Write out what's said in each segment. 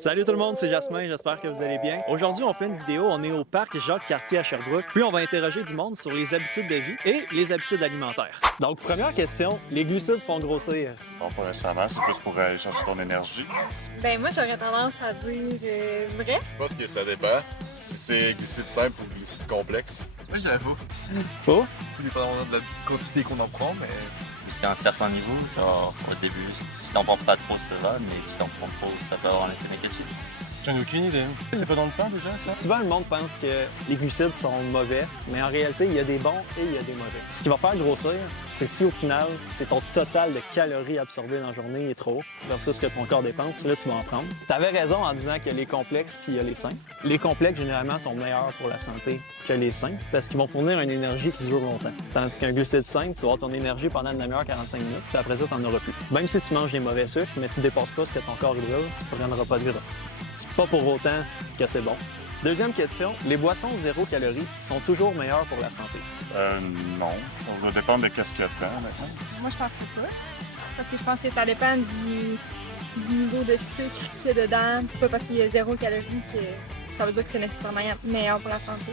Salut tout le monde, c'est Jasmin, j'espère que vous allez bien. Aujourd'hui, on fait une vidéo, on est au parc Jacques-Cartier à Sherbrooke, puis on va interroger du monde sur les habitudes de vie et les habitudes alimentaires. Donc, première question, les glucides font grossir. Bon, pas nécessairement, c'est plus pour aller chercher ton énergie. Ben moi, j'aurais tendance à dire vrai. Je pense que ça dépend. Si c'est glucides simples ou glucides complexes. Oui, j'avoue. Faux? Tout dépend de la quantité qu'on en prend, mais Jusqu'à un certain niveau, genre au début, si t'en prends pas trop, ça va, mais si t'en prends trop, ça peut avoir un effet négatif. J'en ai aucune idée. C'est pas dans le pain déjà, ça? Souvent, le monde pense que les glucides sont mauvais, mais en réalité, il y a des bons et il y a des mauvais. Ce qui va faire grossir, c'est si au final, c'est ton total de calories absorbées dans la journée est trop haut versus ce que ton corps dépense, là, tu vas en prendre. Tu avais raison en disant qu'il y a les complexes puis il y a les simples. Les complexes, généralement, sont meilleurs pour la santé que les simples parce qu'ils vont fournir une énergie qui dure longtemps. Tandis qu'un glucide simple, tu vas avoir ton énergie pendant une demi-heure, 45 minutes, puis après ça, tu n'en auras plus. Même si tu manges des mauvais sucres, mais tu dépasses pas ce que ton corps il brûle, tu ne prendras pas de gras. C'est pas pour autant que c'est bon. Deuxième question, les boissons zéro calorie sont toujours meilleures pour la santé. Non. Ça va dépendre de qu'est-ce qu'il y a dedans, maintenant. Moi, je pense que pas. Parce que je pense que ça dépend du niveau de sucre qu'il y a dedans. Pas parce qu'il y a 0 calorie que ça veut dire que c'est nécessairement meilleur pour la santé.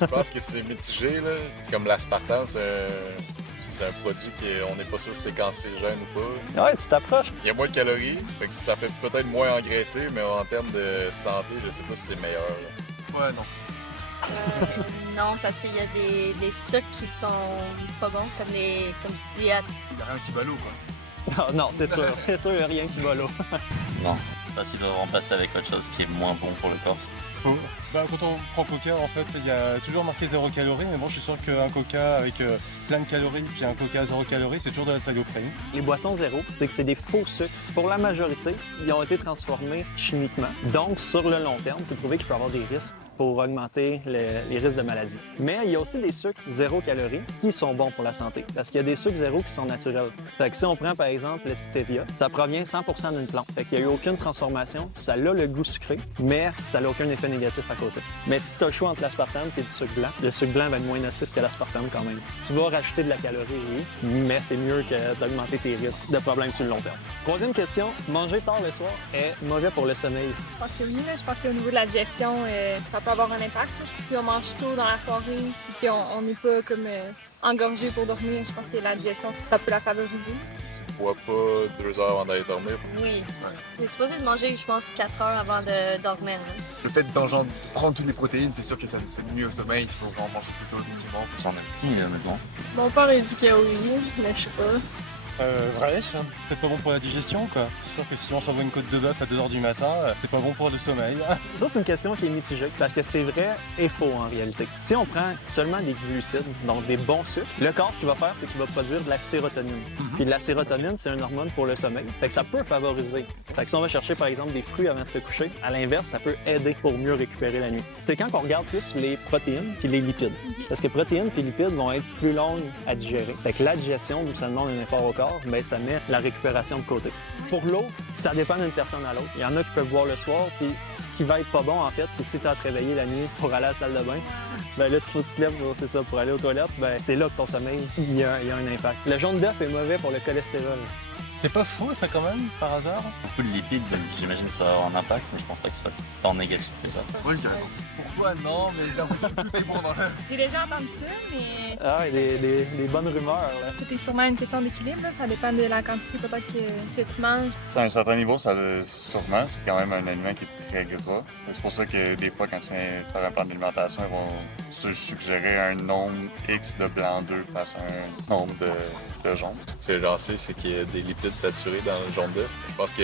Je pense que c'est mitigé, là. Comme l'aspartame, c'est un produit qu'on n'est pas sûr si c'est cancérigène ou pas. Ouais, tu t'approches. Il y a moins de calories, fait que ça fait peut-être moins engraisser, mais en termes de santé, je sais pas si c'est meilleur. Là. ouais, non. Non, parce qu'il y a des sucres qui sont pas bons, comme diète. Il n'y a rien qui va l'eau, quoi. Ah, non, c'est sûr. C'est sûr, il n'y a rien qui va là. Non, parce qu'ils doivent remplacer avec autre chose qui est moins bon pour le corps. Faux. Quand on prend Coca, en fait, il y a toujours marqué 0 calories, mais bon, je suis sûr qu'un Coca avec plein de calories, puis un Coca 0 calories, c'est toujours de la saloperie. Les boissons zéro, c'est que c'est des faux sucres. Pour la majorité, ils ont été transformés chimiquement. Donc, sur le long terme, c'est prouvé qu'il peut y avoir des risques pour augmenter les risques de maladie. Mais il y a aussi des sucres zéro calories qui sont bons pour la santé. Parce qu'il y a des sucres zéro qui sont naturels. Fait que si on prend par exemple le stevia, ça provient 100% d'une plante. Fait qu'il n'y a eu aucune transformation. Ça a le goût sucré, mais ça n'a aucun effet négatif à côté. Mais si tu as le choix entre l'aspartame et le sucre blanc va être moins nocif que l'aspartame quand même. Tu vas rajouter de la calorie, oui, mais c'est mieux que d'augmenter tes risques de problèmes sur le long terme. Troisième question, manger tard le soir est mauvais pour le sommeil. Je pense que oui, là. Je pense qu'au niveau de la digestion, ça peut avoir un impact. Là. Puis on mange tôt dans la soirée, puis on n'est pas comme engorgé pour dormir. Je pense que la digestion, ça peut la favoriser. Tu bois pas 2 heures avant d'aller dormir. Oui. On est supposé de manger, je pense, 4 heures avant de dormir. Là. Le fait de prendre toutes les protéines, c'est sûr que ça nuit au sommeil. Il faut vraiment manger plus tôt, effectivement. J'en ai plus, honnêtement. Mon père a dit que oui, mais je sais pas. Vrai, peut-être pas bon pour la digestion, quoi. C'est sûr que si on s'envoie une côte de bœuf à 2h du matin, c'est pas bon pour le sommeil. Ça, c'est une question qui est mitigée parce que c'est vrai et faux en réalité. Si on prend seulement des glucides, donc des bons sucres, le corps, ce qu'il va faire, c'est qu'il va produire de la sérotonine. Puis la sérotonine, c'est une hormone pour le sommeil. Fait que ça peut favoriser. Fait que si on va chercher, par exemple, des fruits avant de se coucher, à l'inverse, ça peut aider pour mieux récupérer la nuit. C'est quand on regarde plus les protéines puis les lipides. Parce que protéines puis lipides vont être plus longues à digérer. Fait que la digestion, d'où ça demande un effort au corps, bien, ça met la récupération de côté. Pour l'eau, ça dépend d'une personne à l'autre. Il y en a qui peuvent boire le soir, puis ce qui va être pas bon, en fait, c'est si tu as à te réveiller la nuit pour aller à la salle de bain. Ben là, s'il faut que tu te lèves, c'est ça, pour aller aux toilettes, ben c'est là que ton sommeil, il y a un impact. Le jaune d'œuf est mauvais pour le cholestérol. C'est pas faux, ça, quand même, par hasard? Beaucoup de lipides, j'imagine que ça va avoir un impact, mais je pense pas que ce soit tant négatif que ça. Moi, je dirais non. Pourquoi non? Mais j'ai l'impression que tout est bon dans le... J'ai déjà entendu ça, mais Ah, des bonnes rumeurs, là. tout est sûrement une question d'équilibre. Là. Ça dépend de la quantité peut-être que tu manges. À un certain niveau, sûrement, c'est quand même un aliment qui est très gras. C'est pour ça que des fois, quand tu viens faire un plan d'alimentation, ils vont se suggérer un nombre X de blanc d'œufs face à un nombre de jaunes. Ce que j'en sais, c'est qu'il y a des lipides saturés dans le jaune d'œuf. Je pense que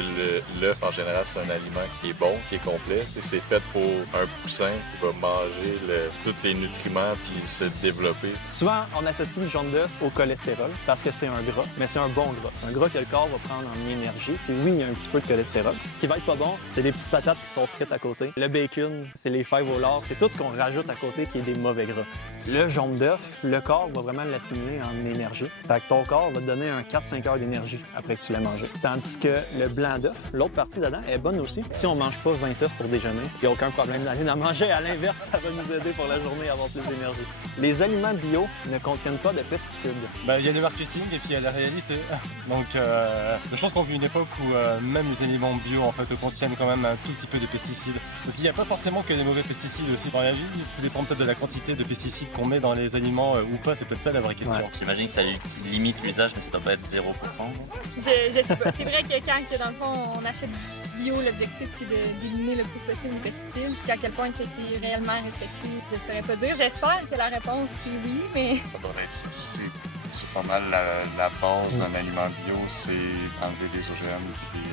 l'œuf, en général, c'est un aliment qui est bon, qui est complet. Tu sais, c'est fait pour un poussin qui va manger tous les nutriments puis se développer. Souvent, on associe le jaune d'œuf au cholestérol parce que c'est un gras, mais c'est un bon gras. Un gras que le corps va prendre en énergie. Puis oui, il y a un petit peu de cholestérol. Ce qui va être pas bon, c'est les petites patates qui sont frites à côté. Le bacon, c'est les fèves au lard. C'est tout ce qu'on rajoute à côté qui est des mauvais gras. Le jaune d'œuf, le corps va vraiment l'assimiler en énergie. Fait que ton corps va te donner un 4-5 heures d'énergie après que tu l'as mangé. Tandis que le blanc d'œuf, l'autre partie dedans, est bonne aussi. Si on mange pas 20 œufs pour déjeuner, il n'y a aucun problème d'aller en manger à l'inverse, ça va nous aider pour la journée à avoir plus d'énergie. Les aliments bio ne contiennent pas de pesticides. Bah, il y a le marketing et puis il y a la réalité. Donc, je pense qu'on vit une époque où même les aliments bio en fait contiennent quand même un tout petit peu de pesticides. Parce qu'il n'y a pas forcément que des mauvais pesticides aussi dans la vie. Tout dépend peut-être de la quantité de pesticides qu'on met dans les aliments ou pas. C'est peut-être ça la vraie question. Ouais. J'imagine que ça limite l'usage, mais ça doit pas être 0%. Je sais pas. C'est vrai que quand, dans le fond, on achète bio, l'objectif, c'est d'éliminer le plus possible les pesticides. Jusqu'à quel point que c'est réellement respecté, je ne saurais pas dire. J'espère que la réponse, c'est oui, mais... Ça devrait être ça. C'est pas mal la base d'un aliment bio, c'est enlever des OGM et des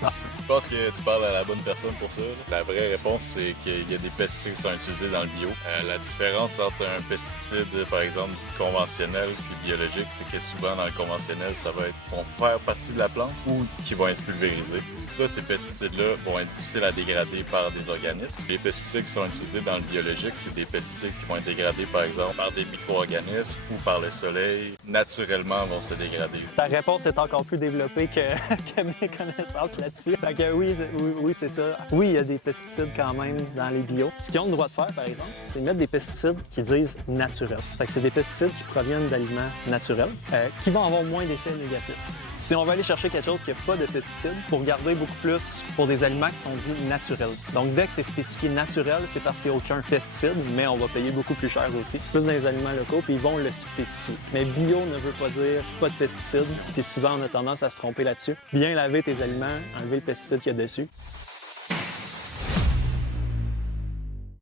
pesticides. Je pense que tu parles à la bonne personne pour ça. La vraie réponse, c'est qu'il y a des pesticides qui sont utilisés dans le bio. La différence entre un pesticide, par exemple, conventionnel puis biologique, c'est que souvent dans le conventionnel, ça va être vont faire partie de la plante ou qui vont être pulvérisés. Ça, ces pesticides-là vont être difficiles à dégrader par des organismes. Les pesticides qui sont utilisés dans le biologique, c'est des pesticides qui vont être dégradés, par exemple, par des micro-organismes ou par le soleil. Naturellement, vont se dégrader. Ta réponse est encore plus développée que mes connaissances là-dessus. Fait que oui, c'est ça. Oui, il y a des pesticides quand même dans les bio. Ce qu'ils ont le droit de faire, par exemple, c'est mettre des pesticides qui disent naturels. Fait que c'est des pesticides qui proviennent d'aliments naturels qui vont avoir moins d'effets négatifs. Si on va aller chercher quelque chose qui n'a pas de pesticides, pour garder beaucoup plus pour des aliments qui sont dits naturels. Donc, dès que c'est spécifié naturel, c'est parce qu'il n'y a aucun pesticide, mais on va payer beaucoup plus cher aussi. Plus dans les aliments locaux, puis ils vont le spécifier. Mais bio ne veut pas dire pas de pesticides, puis souvent on a tendance à se tromper là-dessus. Bien laver tes aliments, enlever le pesticide qu'il y a dessus.